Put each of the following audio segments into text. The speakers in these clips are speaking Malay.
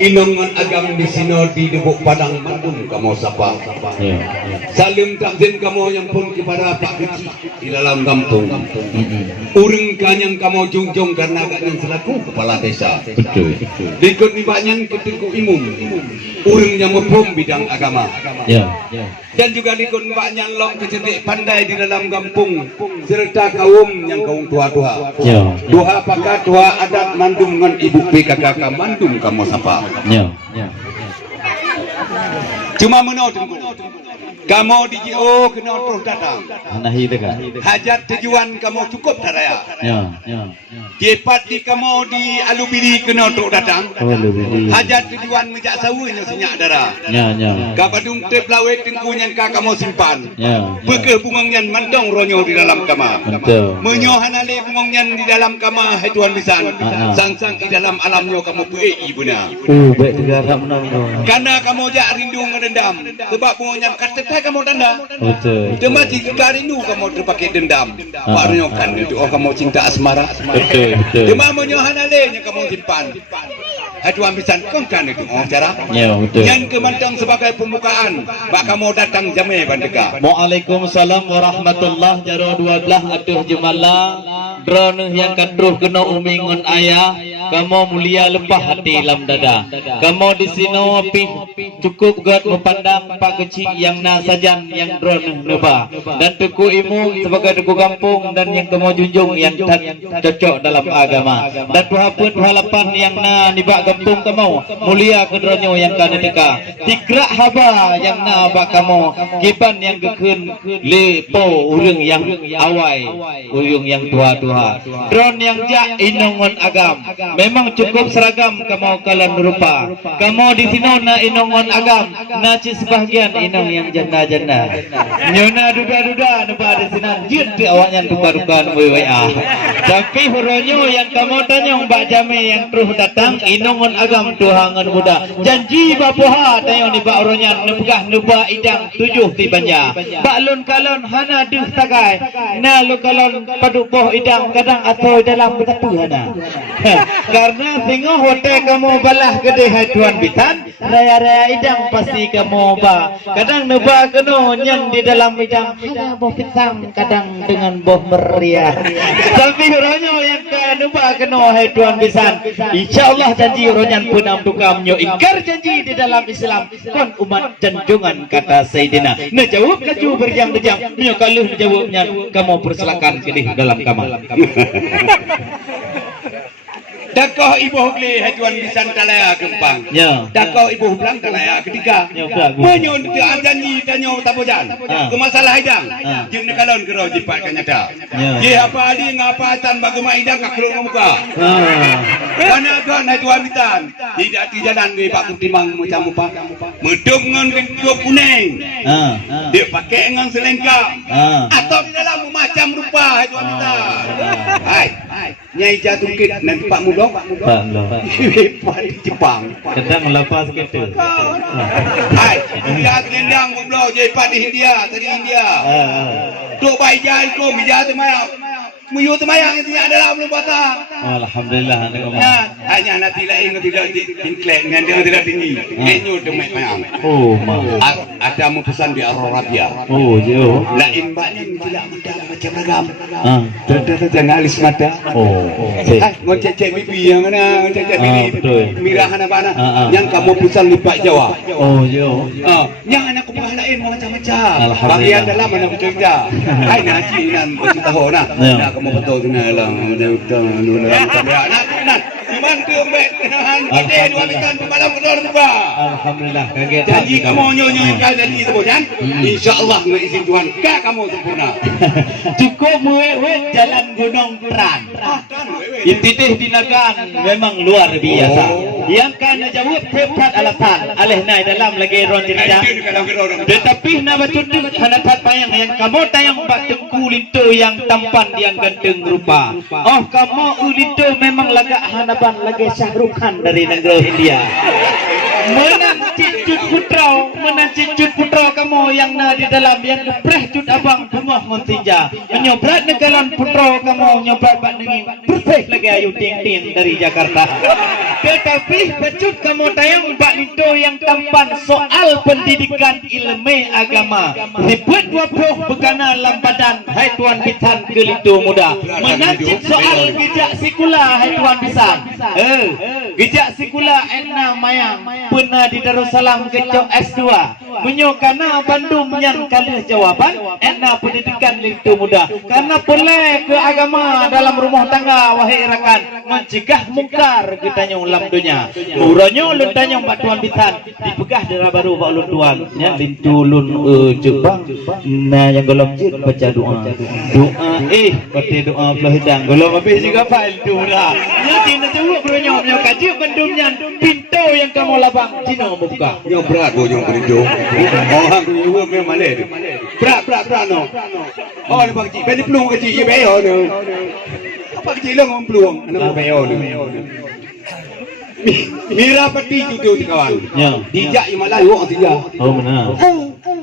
Inongan agam di sino di debuk padang mandum kamu sapa. Salim takzim kamu yang pun kepada Pak Kecil di dalam kampung. Urang kanyang kamu junjung karena agaknya selaku kepala desa. Betul. Likut ibaknya ketuku imum. Urang yang mempum bidang agama. Dan juga likut ibaknya long kecedik pandai di dalam kampung serta kaum yang kaum tua-tua. Dua pakat dua adat mandum dengan ibu PKK mandum kamu sapa. Cuma menurut kamu di JO kena terus datang. Anahi dekat. Hajat tujuan kamu cukup tak raya. Cepat di kamu di Alubiri kena terus datang. Hajat tujuan mejak sawi yang senyak darah. Kabadung tep lawet tengku yang kamu simpan. Bekeh bungangnya mandong ronyo di dalam kamar. Menyohan ale bungangnya di dalam kamar hai Tuhan bisan. Sang-sang di dalam alamnya kamu pei ibuna. Baik juga kamu. Karena kamu jak rindu ngerendam. Sebab bungangnya kata kamu tanda. Betul. Cuma jika rindu kamu terpakai dendam. Barunya kan itu kamu cinta asmara. Betul. Cuma menyohan alenya kamu simpan. Hai Tuhan bisan kau kan itu cara. Betul. Yang kemantang sebagai pembukaan. Bak kamu datang jamai bandega. Waalaikumsalam warahmatullahi jaro 12 atuh jemala. Drone yang kadruh kena umingun ayah. Kamu mulia lepah hati lam dada. Kamu di sini pi cukup gat memandang Pak Kecil yang nasajan yang drone neba dan tuku imu sebagai tuku kampung dan yang kamu junjung yang cocok dalam agama dan Tuhan halapan yang na nibak kampung kamu mulia kedronyo yang kana teka tikrak haba yang na bak kamu kiban yang gekun lepo urang yang awai urang yang tua-tua drone yang jak inongon agam memang cukup seragam kamu kalan rupa kamu di sini na inongon agam na ci sebahagian inong yang janda-janda nyona duda-duda neba di sini jid awaknya duka-duka WA tapi huronyo yang kamu tanyong bak jame yang terus datang inongon agam tuhangan muda janji bapuha tanyong ni bak huronyan nebegah neba idang 7 ti banja bak lun kalon hana duh tagai na lu kalon paduk boh idang kadang atau dalam betapa hana karena singo hotel kamu balah gede hai Tuhan bitan raya-raya idang pasti kamu ba kadang neba keno yang di dalam idang ada boh pisang kadang dengan boh meriah tapi huronyo yang ke neba keno hai Tuhan bisan insyaallah janji huronyan punam dukam nyo ingkar janji di dalam Islam kon umat janjungan kata Sayyidina nah jawab kaju berjam-jam nyo kaluh jawabnya kamu persilakan ke dalam kamar Dakoh ibu hubli hai Tuhan bisan talaya gempang. Dakoh ibu hublang talaya ketiga. Menyon tu janji tanyo tabojan. Ke masalah hidang. Jeung nekalon kero jipat kanyata. Ye apa ali ngapa tan baguma hidang ka kero muka. Kana kan hai Tuhan bisan. Tidak di jalan we Pak Kutimang macam apa. Medum ngan kok kuning. Dia pakai ngan selengkap. Atau di dalam macam rupa hai Tuhan bisan. Hai. Nyai jatuh kit nanti Pak Mudo Pak di Jepang kadang lepas gitu hai India kendang goblok je Pak di India tadi India tu baik jai ko bija tu mayang muyu tu mayang itu ada dalam belum patah alhamdulillah hanya nanti lain tidak diklek dengan dia tidak tinggi nyu tu mayang ada mau pesan di Arabia lain banyak tidak mudah macam ragam jangan alis mata ngecek bibi yang mana ngecek bibi mirahan apa nak yang kamu pesan lupa Jawa yang anak aku lain macam-macam bagian dalam anak kerja hai naji nan tahu nak kamu betul kena lang nak Iman kembet kenahan gede dua bitan pemalam kedor juga. Alhamdulillah kaget. Janji kamu nyonya kau janji sebutan. InsyaAllah dengan izin Tuhan kau kamu sempurna. Cukup mewe jalan Gunung Teran. Intitih dinagan memang luar biasa. Yang kana jawab hebat alasan. Aleh naik dalam lagi ron tidak. Tetapi nama cunduk hanatat payang yang kamu tayang bak tengku lintu yang tampan yang ganteng rupa. Oh kamu ulintu memang lagak hanapan lagi Syahrukan dari negara India. Menancicut putra kamu yang na di dalam yang gepreh cut abang bunga montinja. Menyobrat negalan putra kamu nyobrat bak nengi bersih lagi ayu ting-ting dari Jakarta. Tetapi pecut kamu tayang bak itu yang tampan soal pendidikan ilmu agama. Ribut 20 begana lampadan hai tuan bitan kelitu muda. Menancit soal gejak sikula hai tuan bisan. Gejak sikula enna mayang pernah di Darussalam kecok S2. Menyokana Bandung yang kali jawaban enna pendidikan kelitu muda. Karena boleh ke agama dalam rumah tangga wahai rakan mencegah mungkar kita nyong lam dunia. Muranya lentanya batuan bitan dipegah darah baru pak ulun tuan ya lintulun Jepang. Nah yang golong jid baca doa pati doa belah hidang golong habis juga file tu dah. Ya tina jawab beronyo nyo kaji bendumnya pintu yang kamu labang cino buka. Yang berat go yang berido. Orang tu juga memang leh. Berat no. Oh ni bang cik, beli peluang kecil je bayar ni. Apa kecil lah orang peluang, anak bayar ni. Mira peti judul di kawan. Ya. Dijak yang malah orang tidak. Oh benar.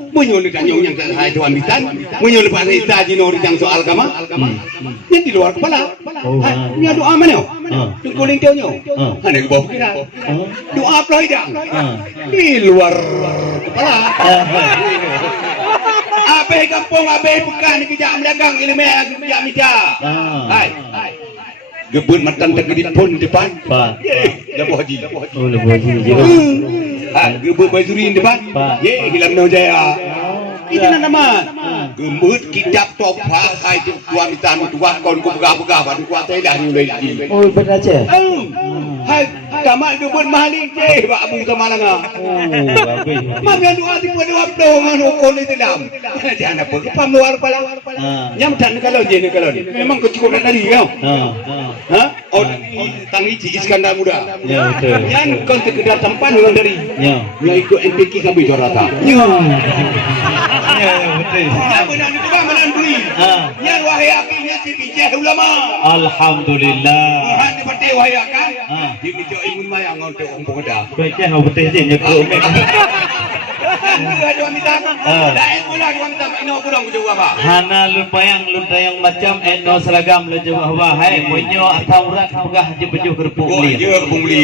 Munyo ni tanyong yang saya tuan bitan. Munyo lepas kita jino yang soal agama. Yang di luar kepala. Ni doa mana? Tu kuling teu nyo. Ana ke bawah kira. Doa apa hidang? Di luar kepala. Abe kampung abe bukan kerja mendagang ilmu kerja meja. Hai. Gebun matan tergedip pun depan. Dah haji. Oh lebih haji je. Gebun bajurin depan. Ye hilang no jaya. Itu nama. Gembut kitab topah hai tu tuan mitan tuan kon ku begah-begah pada kuat dah ni lagi. Oh benar je. Hai kamak gebun maling je bak abu tamalanga. Mana doa di doa dong kon itu dalam. Jangan apa pam luar kepala. Nyam dan kalau je ni kalau ni. Memang cukup dari kau. Oh tangi Cik Iskandar muda. Ya betul. Yang kon sekedar tampan orang dari. Ya. Yang ikut NPK kami juara tak. Ya betul. Ya benar itu bang melandui. Yang wahai akhirnya CPJ ulama. Alhamdulillah. Tuhan diperti wahai akan. Di video imun mayang untuk orang pemuda. Baiknya kau betul je nyekuk mek. Dua minta. Dah pula dua minta ino kurang jawab apa? Hana lumpayang luntayang macam etno seragam le jawab wahai monyo ataurat pegah je bejuh kerpuk li.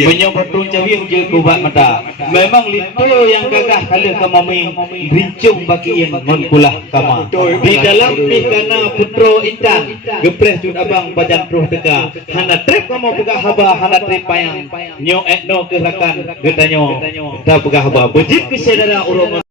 Monyo patung cawing je kubat mata. Memang litu yang gagah kali kamaming rincung bagi yang menkulah kama. Di dalam pihkana putro intan gepreh tun abang bajan truh tega. Hana trip kamu pegah haba hana trip payang. Nyo etno kerakan getanyo. Ta pegah haba bejit ke saudara urang